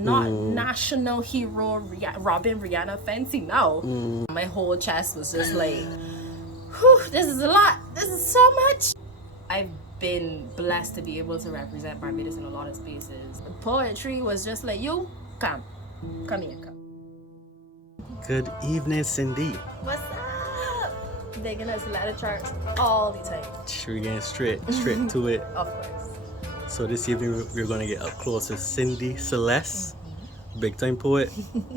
Not national hero Robin Rihanna fancy, no. My whole chest was just like, whew, this is a lot. This is so much. I've been blessed to be able to represent Barbados in a lot of spaces. Poetry was just like, yo, come here, come. Good evening, Cyndi. What's up? Digging us Selecta Charts all the time. We're getting straight to it. Of course. So this evening we're gonna get up close with Cyndi Celeste, big time poet,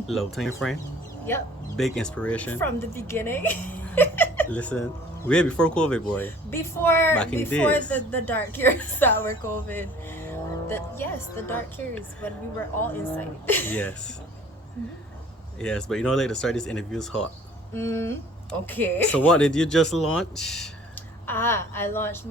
love time friend. Yep. Big inspiration. From the beginning. Listen, way before COVID, boy. Before days. the dark years that were COVID. The dark years when we were all inside. Yes. Yes, but you know, like to start this interview is hot. Okay. So what did you just launch? I launched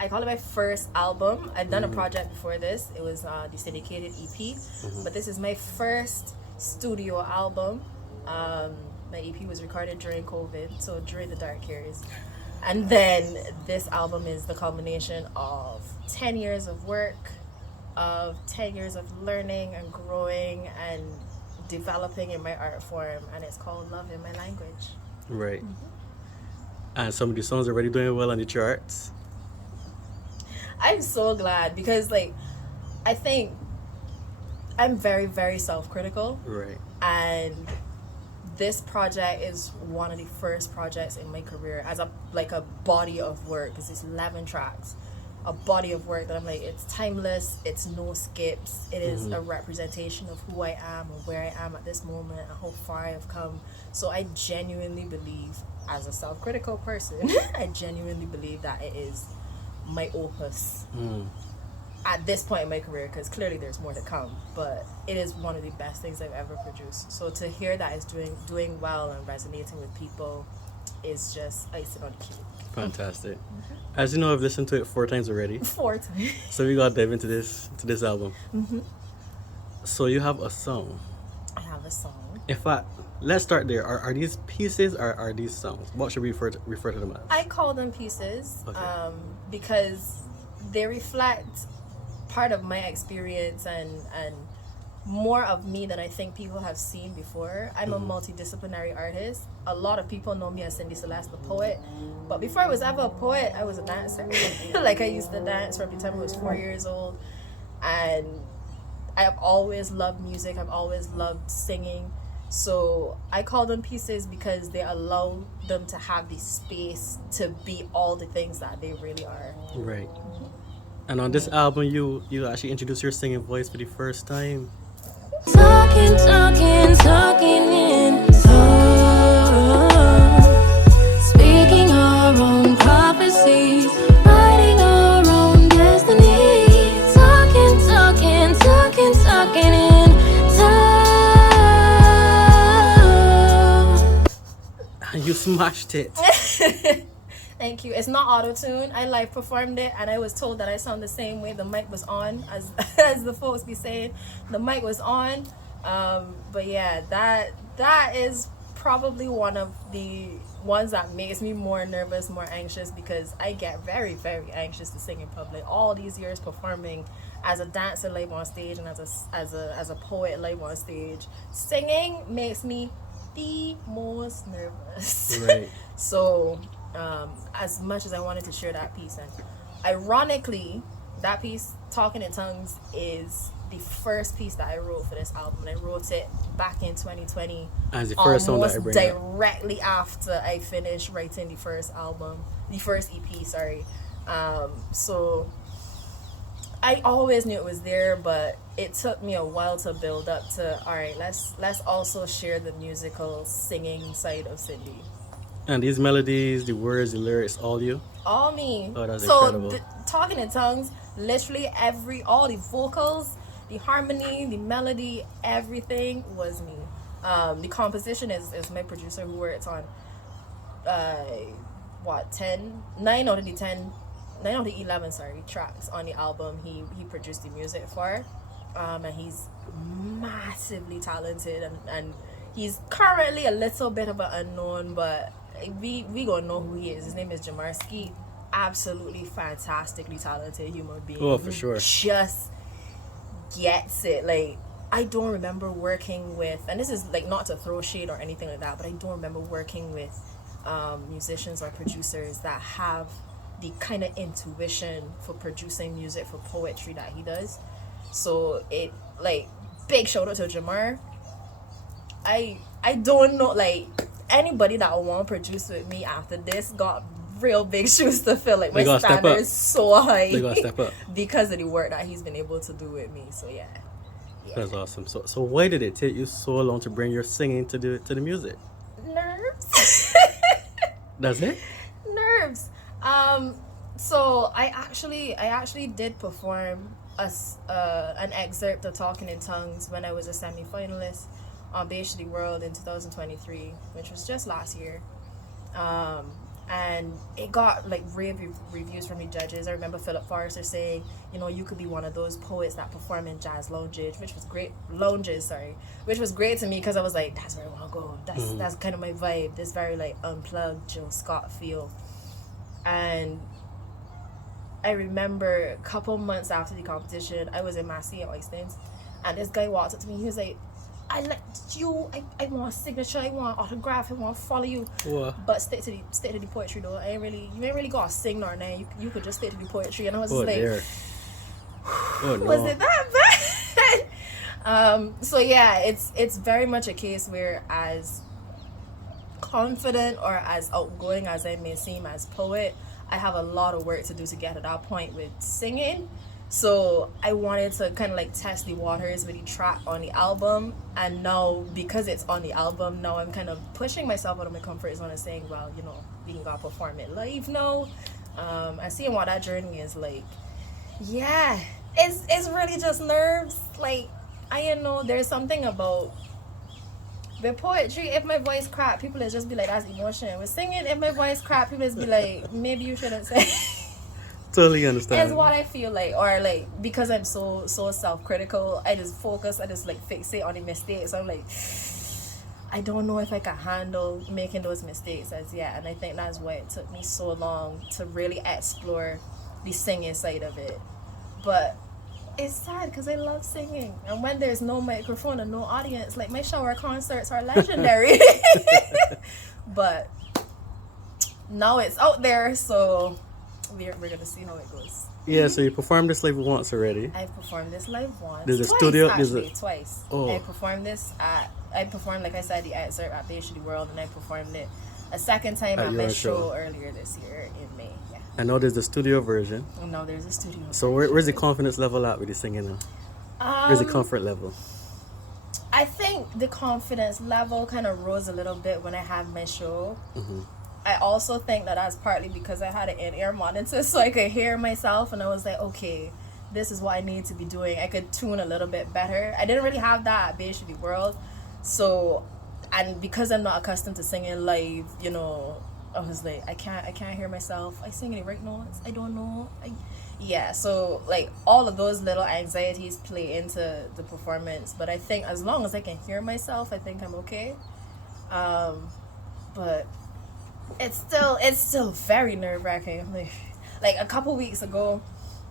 I call it my first album. I've done a project before this. It was the syndicated EP, but this is my first studio album. My EP was recorded during COVID, so during the dark years. And then this album is the culmination of 10 years of work, of 10 years of learning and growing and developing in my art form, and it's called Love in My Language. Right. And some of the songs are already doing well on the charts. I'm so glad because I think I'm very, very self-critical. Right. And this project is one of the first projects in my career as a body of work, because it's 11 tracks. A body of work that I'm like, it's timeless, it's no skips, it is a representation of who I am and where I am at this moment and how far I've come. So I genuinely believe, as a self-critical person, I genuinely believe that it is my opus at this point in my career, because clearly there's more to come, but it is one of the best things I've ever produced. So to hear that it's doing well and resonating with people is just icing on the cake. Fantastic. As you know, I've listened to it 4 times already. 4 times. So we gotta dive into this album. So you have a song. I have a song. In fact, let's start there. Are these pieces or are these songs? What should we refer to them as? I call them pieces, Okay. because they reflect part of my experience and more of me than I think people have seen before. I'm a multidisciplinary artist. A lot of people know me as Cyndi Celeste, the poet. But before I was ever a poet, I was a dancer. I used to dance from the time I was 4 years old. And I have always loved music. I've always loved singing. So I call them pieces because they allow them to have the space to be all the things that they really are. Right. And on this album, you actually introduce your singing voice for the first time. Talking in songs, speaking our own prophecies, writing our own destiny. Talking in tongues. And you smashed it. Thank you. It's not auto-tune. I live performed it, and I was told that I sound the same way the mic was on, as the folks be saying. The mic was on. But yeah, that is probably one of the ones that makes me more nervous, more anxious, because I get very, very anxious to sing in public. All these years performing as a dancer live on stage and as a poet live on stage, singing makes me the most nervous. Right. So as much as I wanted to share that piece, and ironically, that piece, Talking in Tongues, is the first piece that I wrote for this album. And I wrote it back in 2020, As the first song that I almost bring up. directly after I finished writing the first EP, sorry. So I always knew it was there, but it took me a while to build up to, all right, let's also share the musical singing side of Cyndi. And these melodies, the words, the lyrics, all you? All me. Oh, that's so incredible. Talking in Tongues, literally all the vocals, the harmony, the melody, everything was me. The composition is my producer who worked on 9 out of the 11 tracks on the album. He produced the music for, and he's massively talented, and he's currently a little bit of an unknown, but we gonna know who he is. His name is Jamarski. Absolutely fantastically talented human being. Oh, for sure. Just gets it. I don't remember working with, and this is like not to throw shade or anything like that, but I don't remember working with musicians or producers that have the kind of intuition for producing music for poetry that he does. So it, like, big shout out to Jamar. I don't know, like, anybody that will want to produce with me after this got real big shoes to fill. Like, my standard is so high. They gotta step up because of the work that he's been able to do with me. So yeah. That's awesome. So why did it take you so long to bring your singing to the music? Nerves. That's it? Nerves. So I actually did perform an excerpt of Talking in Tongues when I was a semi-finalist on Basically World in 2023, which was just last year. And it got like rave reviews from the judges. I remember Philip Forrester saying, you know, you could be one of those poets that perform in jazz lounges, which was great to me, because I was like, that's where I want to go. That's kind of my vibe. This very like unplugged Jill Scott feel. And I remember a couple months after the competition, I was in Massey at Oystons, and this guy walked up to me. He was like, I like you. I want a signature. I want an autograph. I want to follow you. What? But stick to the poetry though. You ain't really gotta sing nor nothing. You could just stick to the poetry. And I was just like, dear. Oh, no. Was it that bad? So yeah, it's very much a case where, as confident or as outgoing as I may seem as poet, I have a lot of work to do to get to that point with singing. So I wanted to kind of like test the waters with the track on the album, and now because it's on the album, now I'm kind of pushing myself out of my comfort zone and saying, well, you know, we can go perform it live now, and seeing what that journey is like. Yeah, it's really just nerves. Like, I know there's something about with poetry, if my voice crap, people will just be like, that's emotion. With singing, if my voice crap, people just be like, maybe you shouldn't say. Totally understand. It's what I feel like, or like, because I'm so self-critical, I just like fixate on the mistakes. So I'm like, I don't know if I can handle making those mistakes as yet. And I think that's why it took me so long to really explore the singing side of it. But it's sad because I love singing, and when there's no microphone and no audience, like, my shower concerts are legendary. But now it's out there, so we're gonna see how it goes. Yeah, so you performed this live once already. I've performed this live once. There's a twice, studio. actually, twice. Oh. I performed, like I said, the excerpt at Basically World, and I performed it a second time at my show earlier this year in May. Yeah. I know there's the studio version. No, there's a studio. So where's the confidence level at with the singing now? Where's the comfort level? I think the confidence level kind of rose a little bit when I had my show. Mm-hmm. I also think that that's partly because I had an in-ear monitor, so I could hear myself, and I was like, okay, this is what I need to be doing. I could tune a little bit better. I didn't really have that at Basically World, so, and because I'm not accustomed to singing live, you know, I was like, I can't hear myself. I sing in the right notes. I don't know. Yeah, so like all of those little anxieties play into the performance, but I think as long as I can hear myself, I think I'm okay. But it's still very nerve-wracking. Like a couple weeks ago,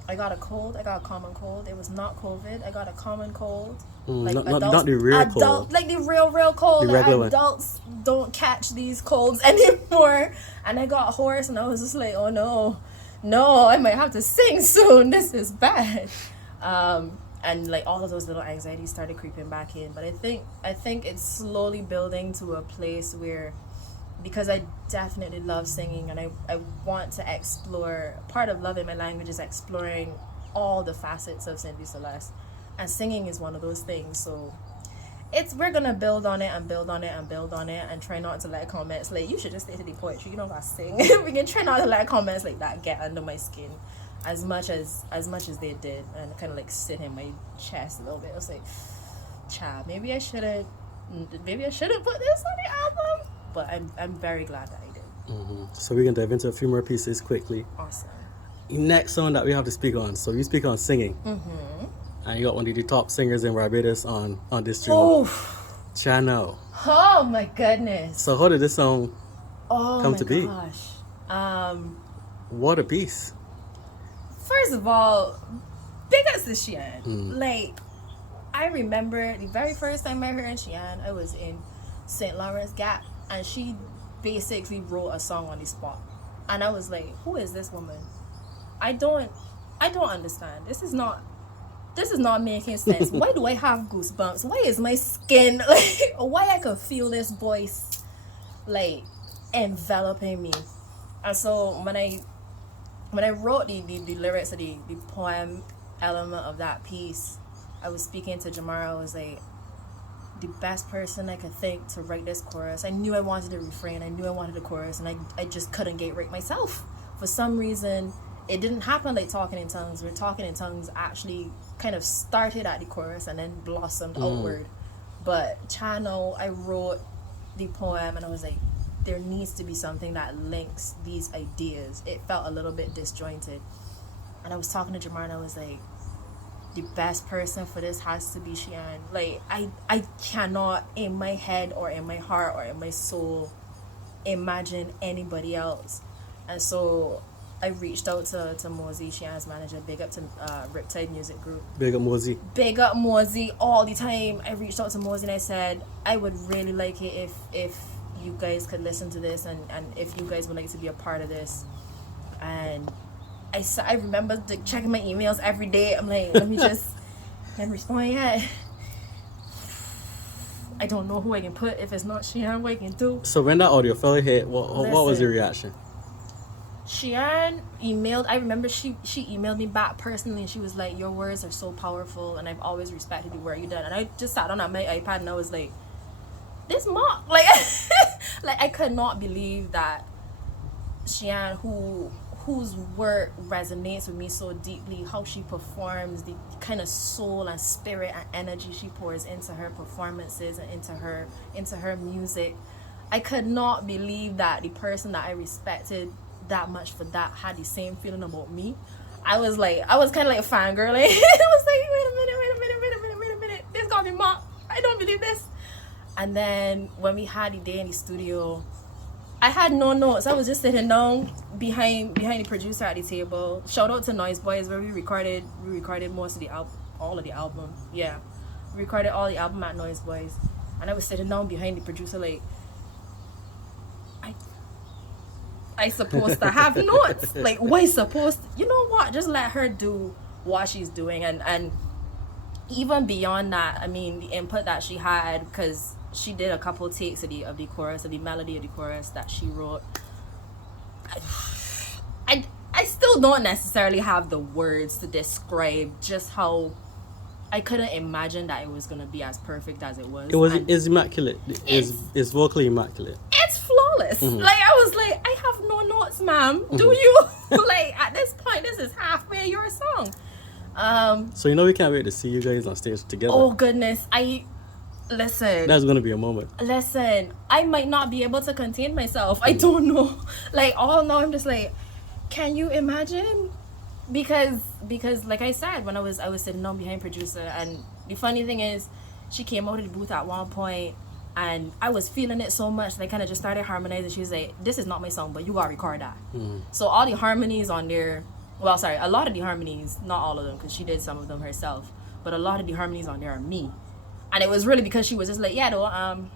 I got a cold. I got a common cold. It was not COVID. I got a common cold. Like not the real cold. Like the real cold. The like regular adults don't catch these colds anymore. And I got hoarse, and I was just like, oh no, I might have to sing soon. This is bad. And like all of those little anxieties started creeping back in. But I think it's slowly building to a place where, because I definitely love singing, and I want to explore, part of loving my language is exploring all the facets of Cyndi Celeste, and singing is one of those things. So we're gonna build on it and build on it and build on it, and try not to let comments like, you should just stay to the poetry, you don't gotta sing. We can try not to let comments like that get under my skin as much as they did, and kind of like sit in my chest a little bit. I was like, child, maybe I shouldn't put this on the album. But I'm very glad that I did. Mm-hmm. So we can dive into a few more pieces quickly. Awesome. Next song that we have to speak on. So you speak on singing. Mm-hmm. And you got one of the top singers in Barbados on this tune. Oh. Channel. Oh my goodness. So how did this song come to be? What a piece. First of all, big ups to Shian. Like, I remember the very first time I heard Shian, I was in St. Lawrence Gap, and she basically wrote a song on the spot. And I was like, who is this woman? I don't understand. This is not making sense. Why do I have goosebumps? Why is my skin like, why I could feel this voice like enveloping me? And so when I wrote the lyrics of the poem element of that piece, I was speaking to Jamara. I was like, the best person I could think to write this chorus. I knew I wanted the refrain, I knew I wanted the chorus, and I just couldn't get right myself. For some reason, it didn't happen like Talking in Tongues, where Talking in Tongues actually kind of started at the chorus and then blossomed outward. But Channel, I wrote the poem and I was like, there needs to be something that links these ideas. It felt a little bit disjointed. And I was talking to Jamar and I was like, the best person for this has to be Shian. Like, I cannot in my head or in my heart or in my soul imagine anybody else. And so I reached out to Mosey, Shian's manager. Big up to Riptide Music Group. Big up Mosey. Big up Mosey all the time. I reached out to Mosey and I said, I would really like it if you guys could listen to this and if you guys would like to be a part of this. And I remember checking my emails every day. I'm like, let me just haven't responded yet. I don't know who I can put. If it's not Shian, what I can do. So when that audio fell hit, what was your reaction? Shian emailed. I remember she emailed me back personally, and she was like, "Your words are so powerful, and I've always respected the work you done." And I just sat on my iPad and I was like, "This mock!" Like, like I could not believe that Shian, whose work resonates with me so deeply, how she performs, the kind of soul and spirit and energy she pours into her performances and into her music. I could not believe that the person that I respected that much for that had the same feeling about me. I was kind of like fangirling. I was like, wait a minute, this gotta be Mark. I don't believe this. And then when we had the day in the studio, I had no notes. I was just sitting down behind the producer at the table. Shout out to Noise Boys, where we recorded most of the all of the album. Yeah, we recorded all the album at Noise Boys, and I was sitting down behind the producer like, I supposed to have notes. Like, why supposed to, you know what? Just let her do what she's doing. And even beyond that, I mean, the input that she had, because she did a couple takes of the chorus, of the melody of the chorus that she wrote. I still don't necessarily have the words to describe just how I couldn't imagine that it was going to be as perfect as it was. It's immaculate. It's vocally immaculate. It's flawless. Mm-hmm. Like, I was like, I have no notes, ma'am. Mm-hmm. Do you? Like, at this point, this is halfway your song. So, we can't wait to see you guys on stage together. Oh, goodness. Listen. That's going to be a moment. Listen, I might not be able to contain myself. I don't know. Like, all now I'm just like, can you imagine? Because like I said, when I was sitting down behind producer, and the funny thing is, she came out of the booth at one point, and I was feeling it so much that I kind of just started harmonizing. She was like, "This is not my song, but you gotta record that." Mm. So all the harmonies on there, well, sorry, a lot of the harmonies, not all of them, because she did some of them herself, but a lot of the harmonies on there are me, and it was really because she was just like, "Yeah, though,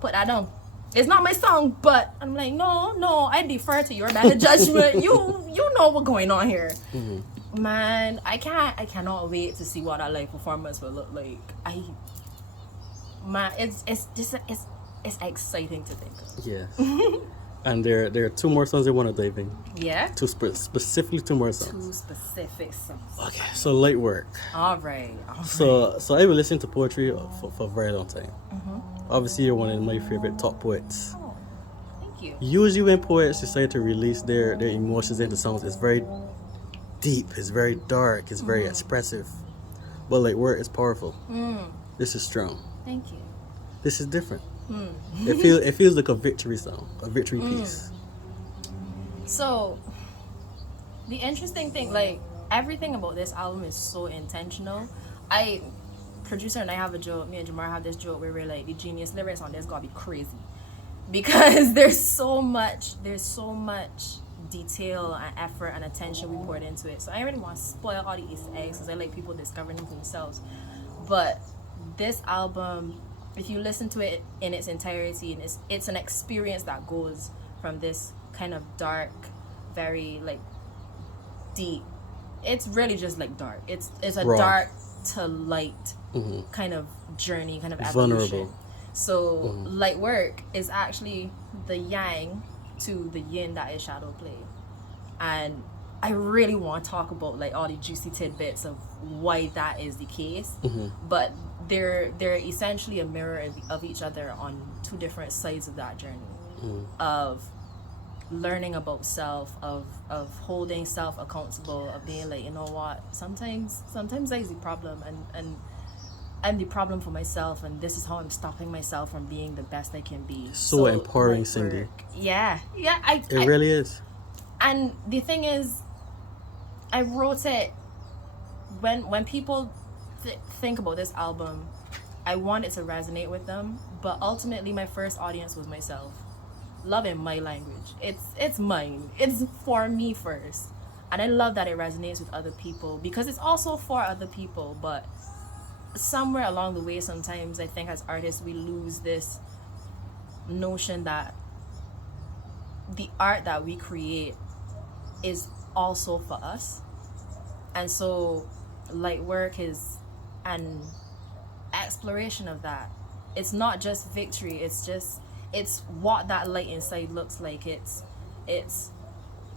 put that down. It's not my song," but I'm like, no, I defer to your better judgment. You know what's going on here. Mm-hmm. Man, I cannot wait to see what that live performance will look like. It's exciting to think of. Yeah. And there are two more songs I want to dive in. Yeah. Specifically two more songs. Two specific songs. Okay, so Light Work. All right. So I've been listening to poetry for a very long time. Mm-hmm. Obviously, you're one of my favorite top poets. Oh, thank you. Usually when poets decide to release their emotions into songs, it's very deep, it's very dark, it's very expressive. But Light Work is powerful. Mm. This is strong. Thank you. This is different. It feels like a victory song, a victory piece. So, the interesting thing, like, everything about this album is so intentional. Producer and I have a joke, me and Jamar have this joke where we're like, the genius lyrics on this gotta be crazy, because there's so much detail and effort and attention we poured into it. So I really want to spoil all the Easter eggs, because I like people discovering them for themselves. But this album, if you listen to it in its entirety, and it's an experience that goes from this kind of dark, very like deep. It's really just like dark. It's a Raw. dark to light kind of journey, kind of evolution. Vulnerable. So light work is actually the yang to the yin that is shadow play. And I really want to talk about like all the juicy tidbits of why that is the case. But they're essentially a mirror of each other on two different sides of that journey of learning about self, of holding self accountable, of being like, you know what, sometimes I is the problem, and I'm the problem for myself, and this is how I'm stopping myself from being the best I can be. So empowering, light Cyndi. work- yeah It really is. And the thing is, I wrote it when people think about this album, I want it to resonate with them, but ultimately my first audience was myself. Love in my language. It's mine. It's for me first. And I love that it resonates with other people because it's also for other people, but somewhere along the way sometimes I think as artists we lose this notion that the art that we create is also for us. And so light work is an exploration of that. It's not just victory, it's what that light inside looks like. It's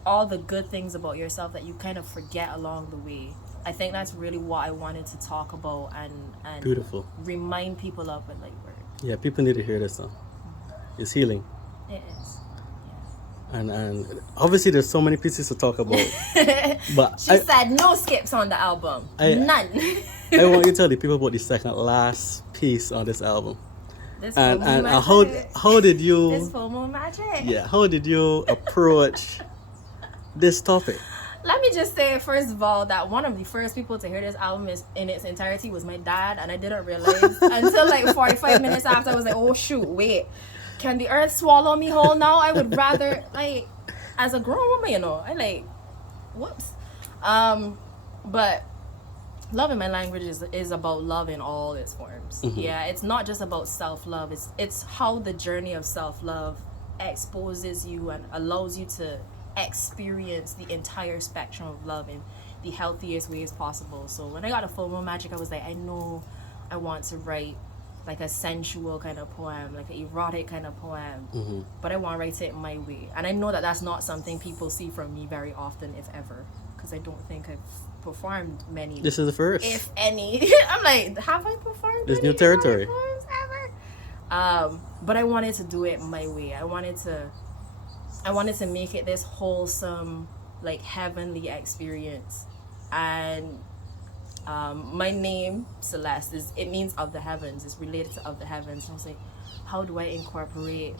all the good things about yourself that you kind of forget along the way. I think that's really what I wanted to talk about and Beautiful. remind people of with light work. Yeah, people need to hear this song. It's healing. It is. And obviously there's so many pieces to talk about. But She said no skips on the album. None. I want you to tell the people about the second last piece on this album. This And full moon magic. how did you This full moon magic. how did you approach this topic? Let me just say, first of all, that one of the first people to hear this album is in its entirety was my dad, and I didn't realize until like 45 minutes after. I was like, oh shoot, wait, can the earth swallow me whole now? I would rather, like, as a grown woman, you know, I like, whoops. But love in my language is about love in all its forms. Yeah, it's not just about self-love. It's how the journey of self-love exposes you and allows you to experience the entire spectrum of love in the healthiest ways possible. So when I got a full moon magic, I was like, I know I want to write like a sensual kind of poem, like an erotic kind of poem, but I want to write it my way. And I know that that's not something people see from me very often, if ever, because I don't think I've performed many. This is the first. If any. I'm like, have I performed This any new territory. poems ever? But I wanted to do it my way. I wanted to make it this wholesome, like heavenly experience. And my name, Celeste, it means of the heavens. It's related to of the heavens. And I was like, how do I incorporate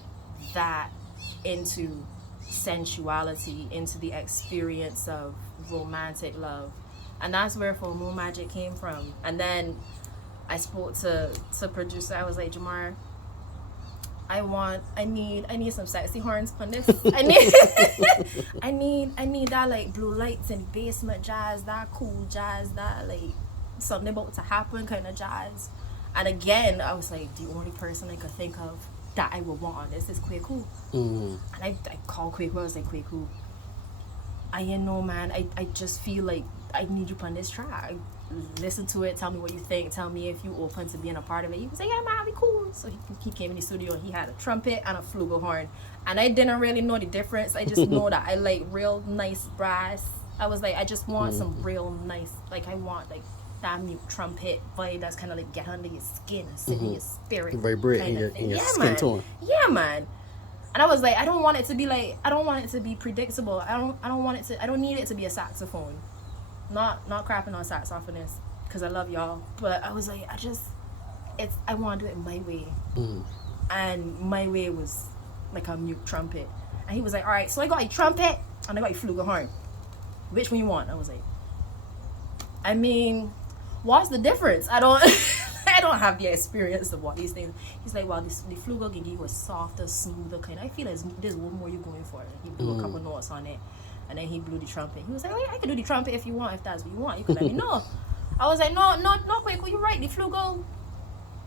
that into sensuality, into the experience of romantic love? And that's where Full Moon Magic came from. And then I spoke to producer. I was like, Jamar, I need some sexy horns on this. I need that like blue lights and basement jazz, that cool jazz, that like something about to happen kind of jazz. And again, I was like, the only person I could think of that I would want on this is Kweku. And I called Kweku. I was like, Kweku, I know, man. I just feel like I need you on this track. Listen to it, tell me what you think, tell me if you open to being a part of it. He was like, yeah, man, I'll be cool. So he came in the studio and he had a trumpet and a flugelhorn, and I didn't really know the difference. I just know that I like real nice brass. I was like, I just want some real nice, like I want like that mute trumpet vibe that's kind of like get under your skin and sit in your spirit, Vibrate kind in of your thing. skin man. tone. Yeah, man. And I was like, I don't want it to be predictable. I don't need it to be a saxophone. Not crapping on saxophonists because I love y'all, but I was like, I want to do it my way. And my way was like a mute trumpet. And he was like, all right, so I got a trumpet and I got a flugelhorn. Which one you want? I was like, I mean, what's the difference? I don't have the experience of what these things. He's like, well, the flugel can give you a softer, smoother kind. I feel like there's one more you're going for. He blew a couple notes on it. And then he blew the trumpet. He was like, oh, yeah, I can do the trumpet if you want, if that's what you want. You can let me know. I was like, no, quick, will you write the flugo?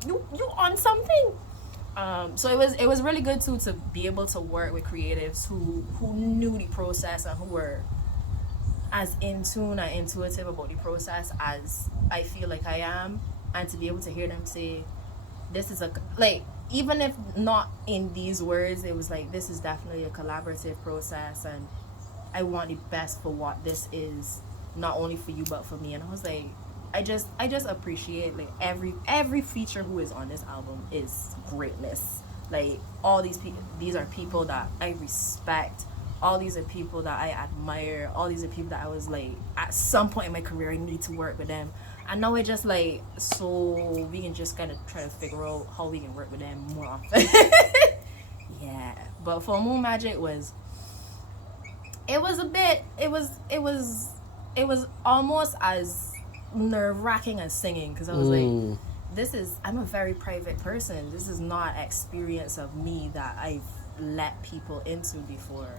You on something? So it was really good too to be able to work with creatives who knew the process and who were as in tune and intuitive about the process as I feel like I am, and to be able to hear them say, this is even if not in these words, it was like, this is definitely a collaborative process, and I want the best for what this is, not only for you but for me. And I was like, I just appreciate like every feature who is on this album is greatness. Like, all these people, these are people that I respect. All these are people that I admire. All these are people that I was like, at some point in my career, I need to work with them. And now we're just like, so we can just kind of try to figure out how we can work with them more often. Yeah. But for Moon Magic it was almost as nerve-wracking as singing, because I was like, I'm a very private person. This is not experience of me that I've let people into before.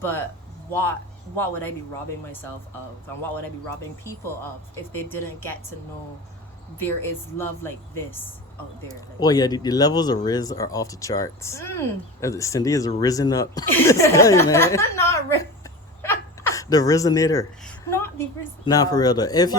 But what would I be robbing myself of, and what would I be robbing people of if they didn't get to know there is love like this out there? Like, well, yeah, the levels of Riz are off the charts. Cyndi has risen up. This guy, man. Not Riz. The Rizonator. Not the Riz. Nah, for real though. If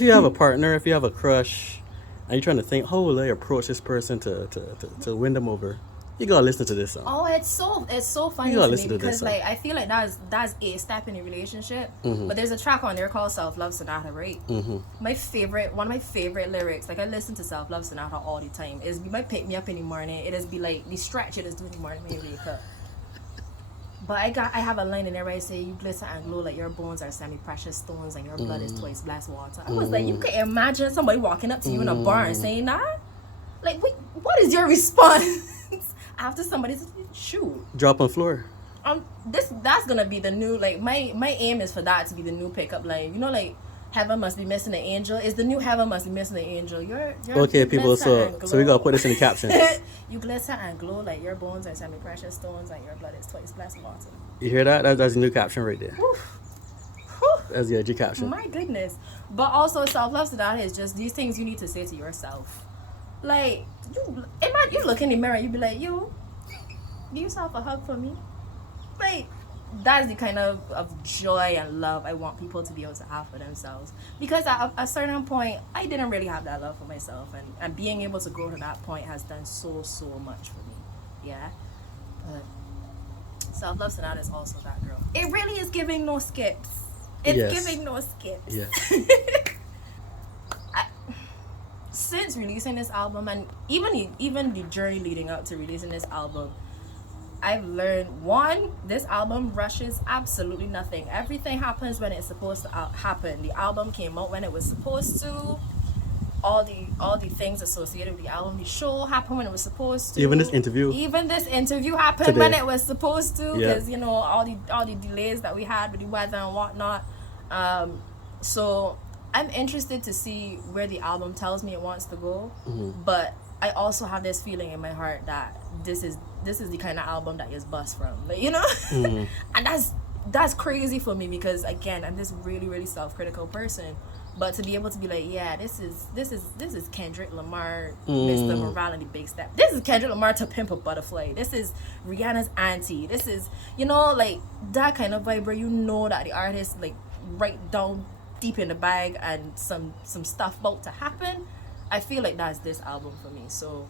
you have a partner, if you have a crush, and you're trying to think, how will I approach this person to win them over? You gotta listen to this song. Oh, it's so funny You gotta to listen me to this because song. like I feel like that's a step in a relationship. But there's a track on there called Self Love Sonata, right? One of my favorite lyrics. Like, I listen to Self Love Sonata all the time. It might pick me up in the morning. It is be like the stretch it is doing in the morning when you wake up. But I have a line in there where I say, you glitter and glow like your bones are semi-precious stones and your blood is twice blessed water. I was like, you can imagine somebody walking up to you in a bar and saying that? Like, what is your response after somebody says, shoot? Drop on floor. That's gonna be the new, like, my aim is for that to be the new pickup line. You know, like, heaven must be missing an angel. It's the new heaven must be missing an angel. You're Okay, you people, glitter so we gotta put this in the captions. You glitter and glow like your bones are semi-precious stones and your blood is twice blessed water. You hear that? That's a new caption right there. Whew. That's the edgy caption. My goodness. But also, self-love to that is just these things you need to say to yourself. Like, you look in the mirror, you be like, you give yourself a hug for me. Like, that's the kind of joy and love I want people to be able to have for themselves. Because at a certain point, I didn't really have that love for myself. And being able to grow to that point has done so much for me. Yeah? But Self-Love Sonata is also that girl. It really is giving no skips. It's giving no skips. Yeah. Since releasing this album, and even the journey leading up to releasing this album, I've learned, one, this album rushes absolutely nothing. Everything happens when it's supposed to happen. The album came out when it was supposed to. All the things associated with the album, the show happened when it was supposed to. Even this interview happened today, when it was supposed to, because yeah. all the delays that we had with the weather and whatnot. So I'm interested to see where the album tells me it wants to go. But I also have this feeling in my heart that this is the kind of album that is bust from, like, and that's crazy for me, because again, I'm this really, really self-critical person. But to be able to be like, yeah, this is Kendrick Lamar, Mr. Morale and the Big Step. This is Kendrick Lamar to Pimp a Butterfly. This is Rihanna's Auntie. This is, like, that kind of vibe where that the artist, like, right down deep in the bag and some stuff about to happen. I feel like that's this album for me. So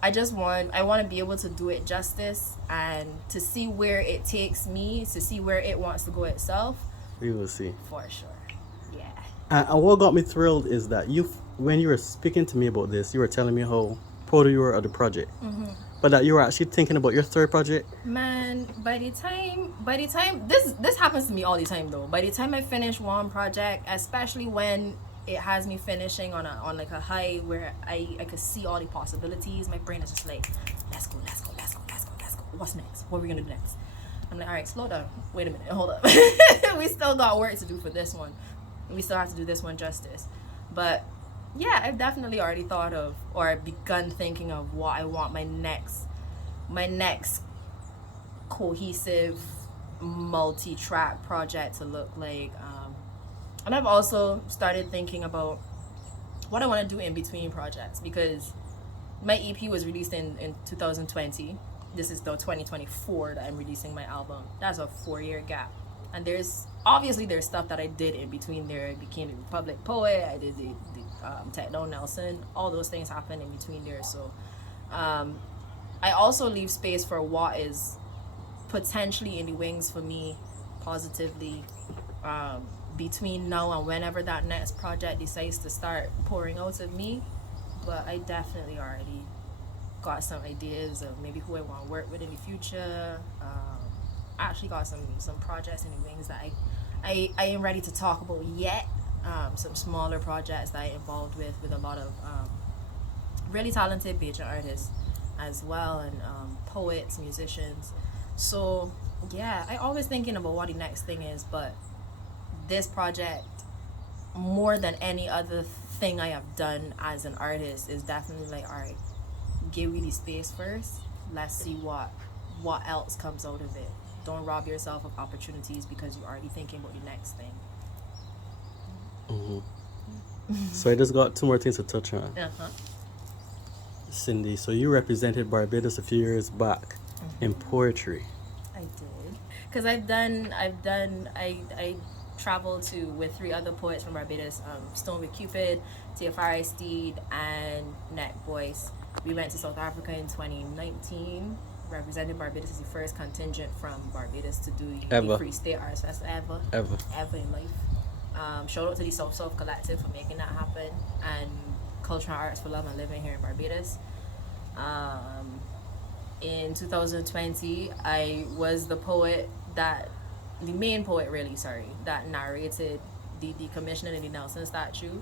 I want to be able to do it justice and to see where it takes me, to see where it wants to go itself. We will see. For sure. Yeah. And what got me thrilled is that when you were speaking to me about this, you were telling me how proud you were of the project. But that you were actually thinking about your third project. Man, by the time this happens to me all the time though. By the time I finish one project, especially when it has me finishing on like a high where I could see all the possibilities, my brain is just like, let's go. What's next? What are we gonna do next? I'm like, all right, slow down. Wait a minute, hold up. We still got work to do for this one. We still have to do this one justice. But yeah, I've definitely already thought of or begun thinking of what I want my next cohesive multi-track project to look like. And I've also started thinking about what I want to do in between projects, because my EP was released in 2020. This is the 2024 that I'm releasing my album. That's a 4-year gap. And there's stuff that I did in between there. I became a Republic Poet. I did the Techno Nelson. All those things happened in between there. So I also leave space for what is potentially in the wings for me positively between now and whenever that next project decides to start pouring out of me. But I definitely already got some ideas of maybe who I want to work with in the future. I actually got some projects in the wings that I ain't ready to talk about yet. Some smaller projects that I involved with a lot of really talented Bajan artists as well, and poets, musicians. So yeah, I always thinking about what the next thing is, but this project, more than any other thing I have done as an artist, is definitely like, all right, give me the space first. Let's see what else comes out of it. Don't rob yourself of opportunities because you're already thinking about the next thing. So I just got 2 more things to touch on. Cyndi, so you represented Barbados a few years back in poetry. I did, because I traveled with 3 other poets from Barbados, Stone with Cupid, TFRI Steed, and Neck Voice. We went to South Africa in 2019, represented Barbados as the first contingent from Barbados to do the Free State Arts Festival ever in life. Shout out to the South Collective for making that happen, and Cultural Arts for Love and Living here in Barbados. In 2020, I was the main poet that narrated the decommissioning of the Nelson statue.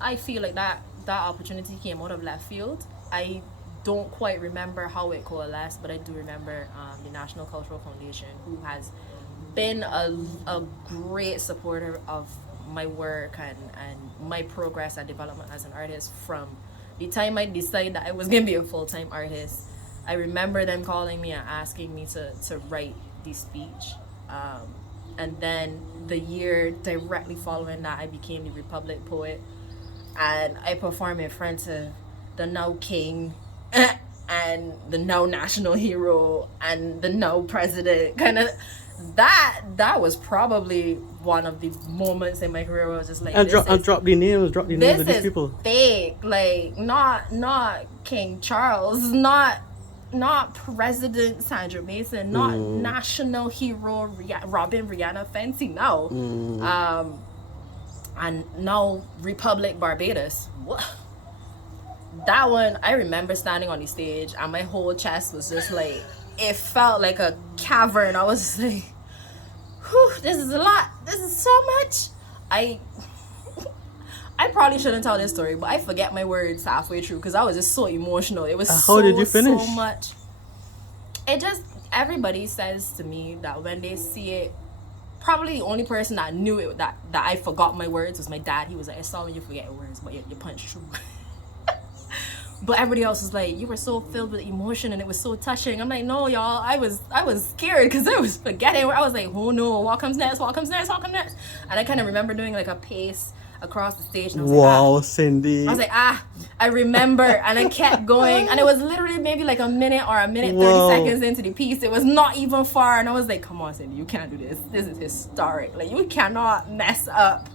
I feel like that opportunity came out of left field. I don't quite remember how it coalesced, but I do remember the National Cultural Foundation, who has been a great supporter of my work and my progress and development as an artist from the time I decided that I was going to be a full-time artist. I remember them calling me and asking me to write the speech. And then the year directly following that, I became the Republic Poet. And I performed in front of the now king and the now national hero and the now president. Kind of that was probably one of the moments in my career where I was just like, drop the names of these people. Fake, like not King Charles, not President Sandra Mason, not national hero Robin Rihanna Fancy, no. And now Republic Barbados. That one, I remember standing on the stage and my whole chest was just like, it felt like a cavern. I was just like, whew, this is a lot. This is so much. I probably shouldn't tell this story, but I forget my words halfway through because I was just so emotional. It was how did you finish? So much. It just, everybody says to me that when they see it, probably the only person that knew it, that I forgot my words was my dad. He was like, I saw when you forget your words, but you punched through. But everybody else was like, you were so filled with emotion and it was so touching. I'm like, no, y'all, I was scared because I was forgetting. I was like, oh no, what comes next? And I kind of remember doing like a pace across the stage. And I was wow, Cyndi. I was like, I remember. And I kept going. And it was literally maybe like a minute or a minute, 30 seconds into the piece. It was not even far. And I was like, come on, Cyndi, you can't do this. This is historic. Like, you cannot mess up.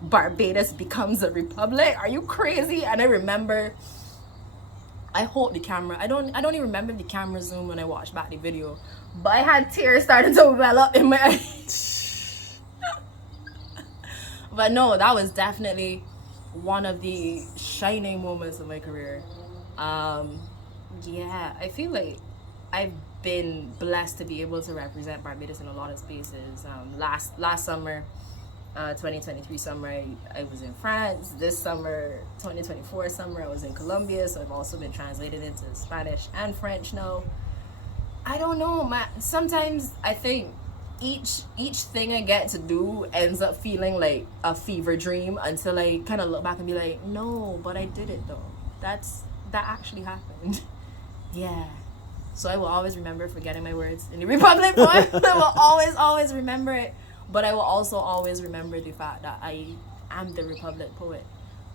Barbados becomes a republic. Are you crazy? And I remember, I hold the camera. I don't even remember the camera zoom when I watched back the video. But I had tears starting to well up in my eyes. But no, that was definitely one of the shining moments of my career. Yeah, I feel like I've been blessed to be able to represent Barbados in a lot of spaces. Last summer, 2023 summer, I was in France. This summer, 2024 summer, I was in Colombia. So I've also been translated into Spanish and French now. I don't know, sometimes I think each thing I get to do ends up feeling like a fever dream until I kind of look back and be like, no, but I did it though. That actually happened. Yeah. So I will always remember forgetting my words in the Republic Poet. I will always remember it. But I will also always remember the fact that I am the Republic Poet,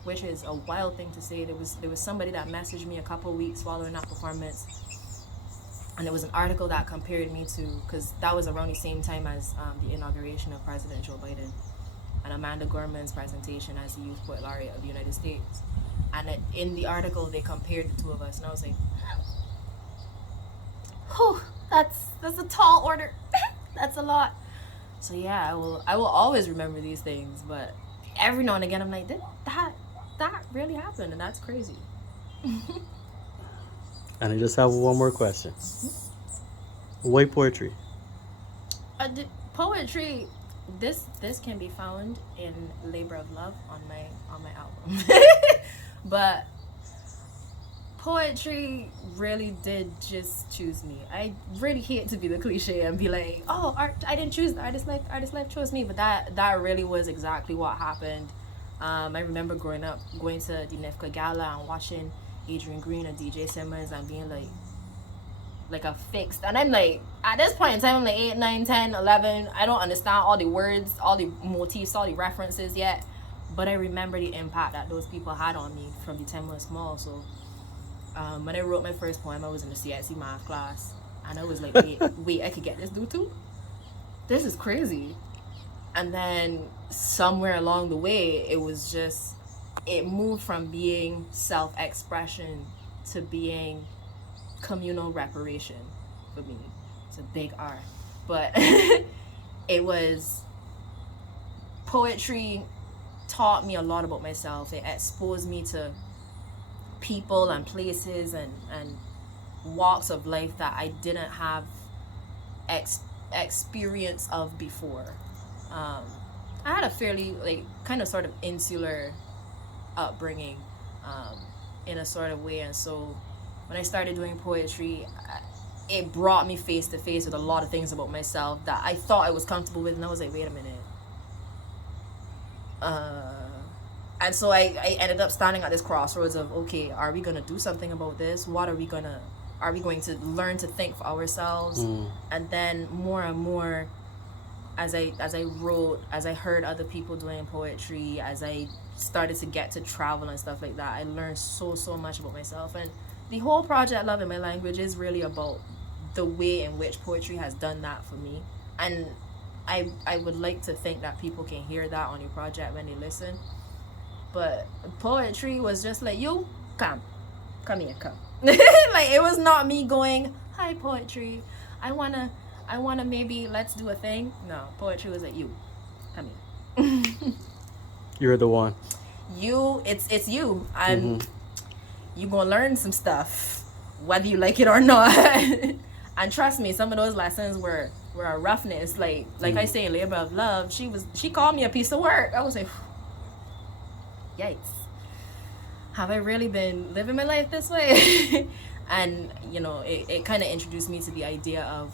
which is a wild thing to say. There was somebody that messaged me a couple weeks following that performance, and there was an article that compared me to, because that was around the same time as the inauguration of President Joe Biden and Amanda Gorman's presentation as the Youth Poet Laureate of the United States. And in the article, they compared the two of us, and I was like, whew, that's a tall order. That's a lot. So yeah, I will always remember these things, but every now and again I'm like, that really happened, and that's crazy. And I just have one more question. Why poetry? Poetry, this can be found in Labor of Love on my album. But poetry really did just choose me. I really hate to be the cliche and be like, oh, I didn't choose the artist life chose me, but that really was exactly what happened. I remember growing up going to the NIFCA Gala and watching Adrian Green and DJ Simmons and being like a fixed, and I'm like, at this point in time I'm like 8, 9, 10, 11, I don't understand all the words, all the motifs, all the references yet, but I remember the impact that those people had on me from the time I was small. So when I wrote my first poem, I was in the CSE math class, and I was like, wait, I could get this due too? This is crazy. And then somewhere along the way, it moved from being self-expression to being communal reparation for me. It's a big R. But it was, poetry taught me a lot about myself. It exposed me to people and places and walks of life that I didn't have experience of before. I had a fairly kind of sort of insular upbringing in a sort of way, and so when I started doing poetry, it brought me face to face with a lot of things about myself that I thought I was comfortable with, and I was like, wait a minute. And so I ended up standing at this crossroads of, okay, are we gonna do something about this? Are we going to learn to think for ourselves? And then more and more, as I wrote, as I heard other people doing poetry, as I started to get to travel and stuff like that, I learned so much about myself. And the whole project Love in My Language is really about the way in which poetry has done that for me. And I would like to think that people can hear that on your project when they listen. But poetry was just like, you come here. Like, it was not me going, hi poetry, I wanna maybe let's do a thing. No, poetry was like, you come here. You're the one. It's you, and you gonna learn some stuff whether you like it or not. And trust me, some of those lessons were a roughness. Like I say in Labor of Love, she called me a piece of work. I was like, yikes, have I really been living my life this way? And it kind of introduced me to the idea of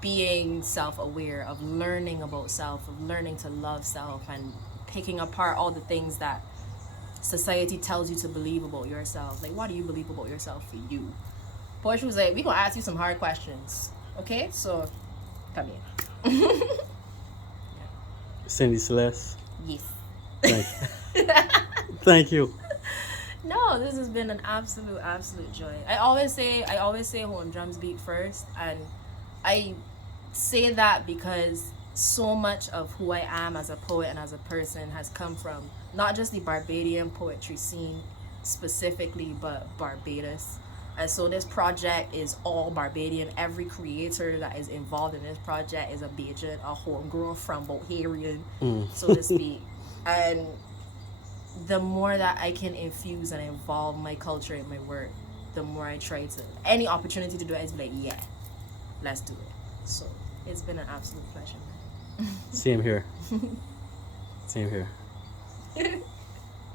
being self-aware, of learning about self, of learning to love self, and picking apart all the things that society tells you to believe about yourself. Like, what do you believe about yourself for you? Poetry was like, we're gonna ask you some hard questions, okay? So come here. Cyndi Celeste. Yes. Thank you. Thank you. No, this has been an absolute joy. I always say home drums beat first, and I say that because so much of who I am as a poet and as a person has come from not just the Barbadian poetry scene specifically, but Barbados. And so this project is all Barbadian. Every creator that is involved in this project is a Bajan, a homegrown from Bulgarian, so to speak. And the more that I can infuse and involve my culture in my work, the more I try to, any opportunity to do it, is like, yeah, let's do it. So it's been an absolute pleasure. Same here.